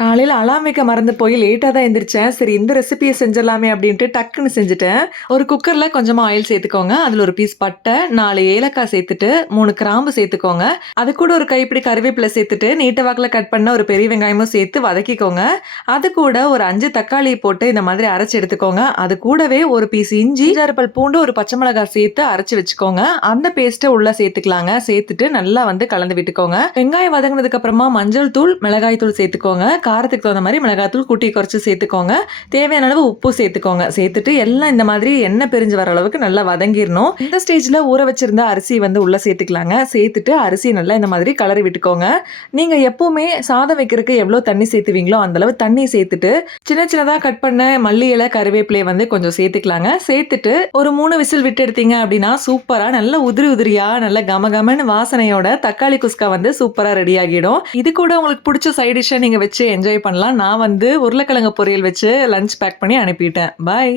காலையில அலார்ம் வைக்க மறந்து போய் லேட்டா தான் எந்திரிச்சேன். சரி இந்த ரெசிபிய செஞ்சிடலாமே அப்டின்ட்டு டக்குன்னு செஞ்சுட்டேன். ஒரு குக்கர்ல கொஞ்சமா ஆயில் சேர்த்துக்கோங்க. அதுல ஒரு பீஸ் பட்டை, 4 ஏலக்காய் சேர்த்துட்டு, 3 கிராம்பு சேர்த்துக்கோங்க. அது கூட ஒரு கைப்பிடி கறிவேப்பில சேர்த்துட்டு, நீட்ட வாக்குல கட் பண்ண ஒரு பெரிய வெங்காயமும் சேர்த்து வதக்கிக்கோங்க. அது கூட ஒரு 5 தக்காளி போட்டு இந்த மாதிரி அரைச்சு எடுத்துக்கோங்க. அது கூடவே ஒரு பீஸ் இஞ்சி, 5 பல் பூண்டு, ஒரு பச்சை மிளகாய் சேர்த்து அரைச்சு வச்சுக்கோங்க. அந்த பேஸ்ட்ட உள்ள சேர்த்துக்கலாங்க. சேர்த்துட்டு நல்லா கலந்து விட்டுக்கோங்க. வெங்காயம் வதங்குனதுக்கு அப்புறமா மஞ்சள் தூள், மிளகாய் தூள் சேர்த்துக்கோங்க. காரத்துக்கு தகுந்த மாதிரி மிளகாத்தூள் கூட்டி குறைச்சு சேர்த்துக்கோங்க. தேவையான அளவு உப்பு சேர்த்துக்கோங்க. சேர்த்துட்டு எல்லாம் இந்த மாதிரி எண்ணெய் பிரிஞ்சு வர அளவுக்கு நல்லா வதங்கிடணும். இந்த ஸ்டேஜ்ல ஊற வச்சிருந்த அரிசி உள்ள சேர்த்துக்கலாங்க. சேர்த்துட்டு அரிசி நல்லா இந்த மாதிரி கலரி விட்டுக்கோங்க. நீங்க எப்பவுமே சாதம் வைக்கிறதுக்கு எவ்வளவு தண்ணி சேர்த்துவீங்களோ அந்த அளவு தண்ணி சேர்த்துட்டு சின்ன சின்னதா கட் பண்ண மல்லி இலை கருவேப்பிலையை கொஞ்சம் சேர்த்துக்கலாங்க. சேர்த்துட்டு ஒரு 3 விசில் விட்டு எடுத்தீங்க அப்படின்னா சூப்பரா நல்ல உதிரி உதிரியா நல்ல கமகமன்னு வாசனையோட தக்காளி குஸ்கா சூப்பரா ரெடி ஆகிடும். இது கூட உங்களுக்கு பிடிச்ச சைட் டிஷ்ஷை நீங்க வச்சு என்ஜாய் பண்ணலாம். நான் உருளைக்கிழங்கு பொரியல் வச்சு லஞ்ச் பேக் பண்ணி அனுப்பிட்டேன். பாய்.